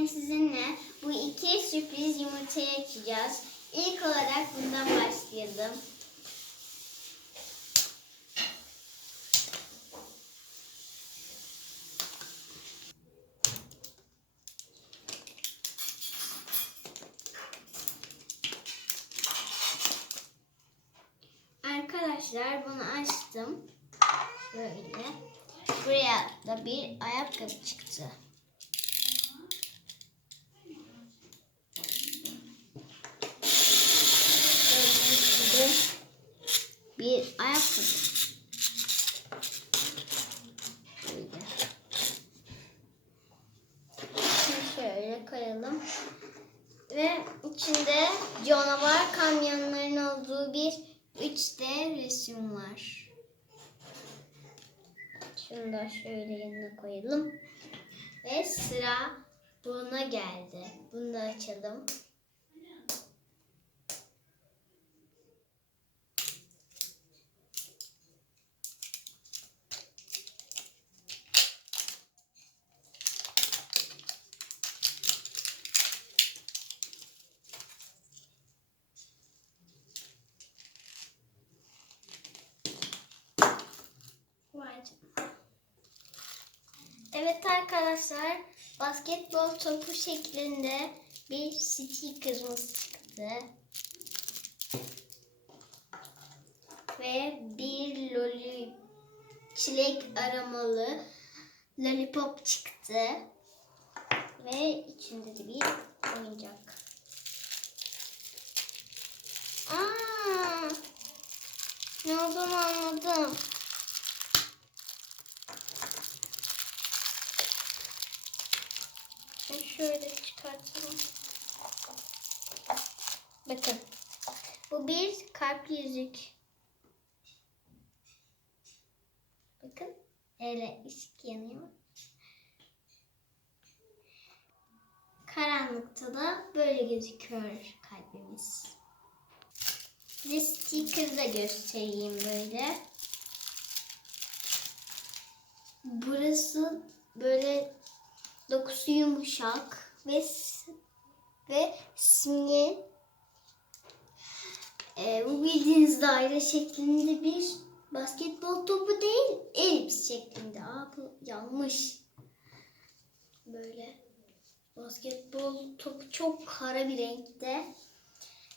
bugün sizinle bu iki sürpriz yumurtayı açacağız. İlk olarak bundan başlayalım. Arkadaşlar bunu açtım. Böyle. Buraya da bir ayakkabı çıktı. Bir ayakkabı. Böyle. Şöyle koyalım. Ve içinde canavar kamyonların olduğu bir 3D resim var. Şunu da şöyle yanına koyalım. Ve sıra buna geldi. Bunu da açalım. Evet arkadaşlar basketbol topu şeklinde bir stickerımız çıktı. Ve bir loli çilek aramalı lollipop çıktı. Ve içinde de bir oyuncak. Aa, ne olduğunu anladım. Şöyle çıkartalım. Bakın. Bu bir kalp yüzük. Bakın. Öyle ışık yanıyor. Karanlıkta da böyle gözüküyor kalbimiz. Size sticker da göstereyim böyle. Burası böyle dokusu yumuşak ve ve simge e, bu bildiğiniz daire şeklinde bir basketbol topu değil elips şeklinde. Aa bu yanlış. Böyle basketbol topu çok kara bir renkte.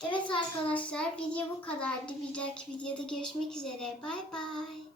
Evet arkadaşlar video bu kadardı. Bir dahaki videoda görüşmek üzere. Bay bay.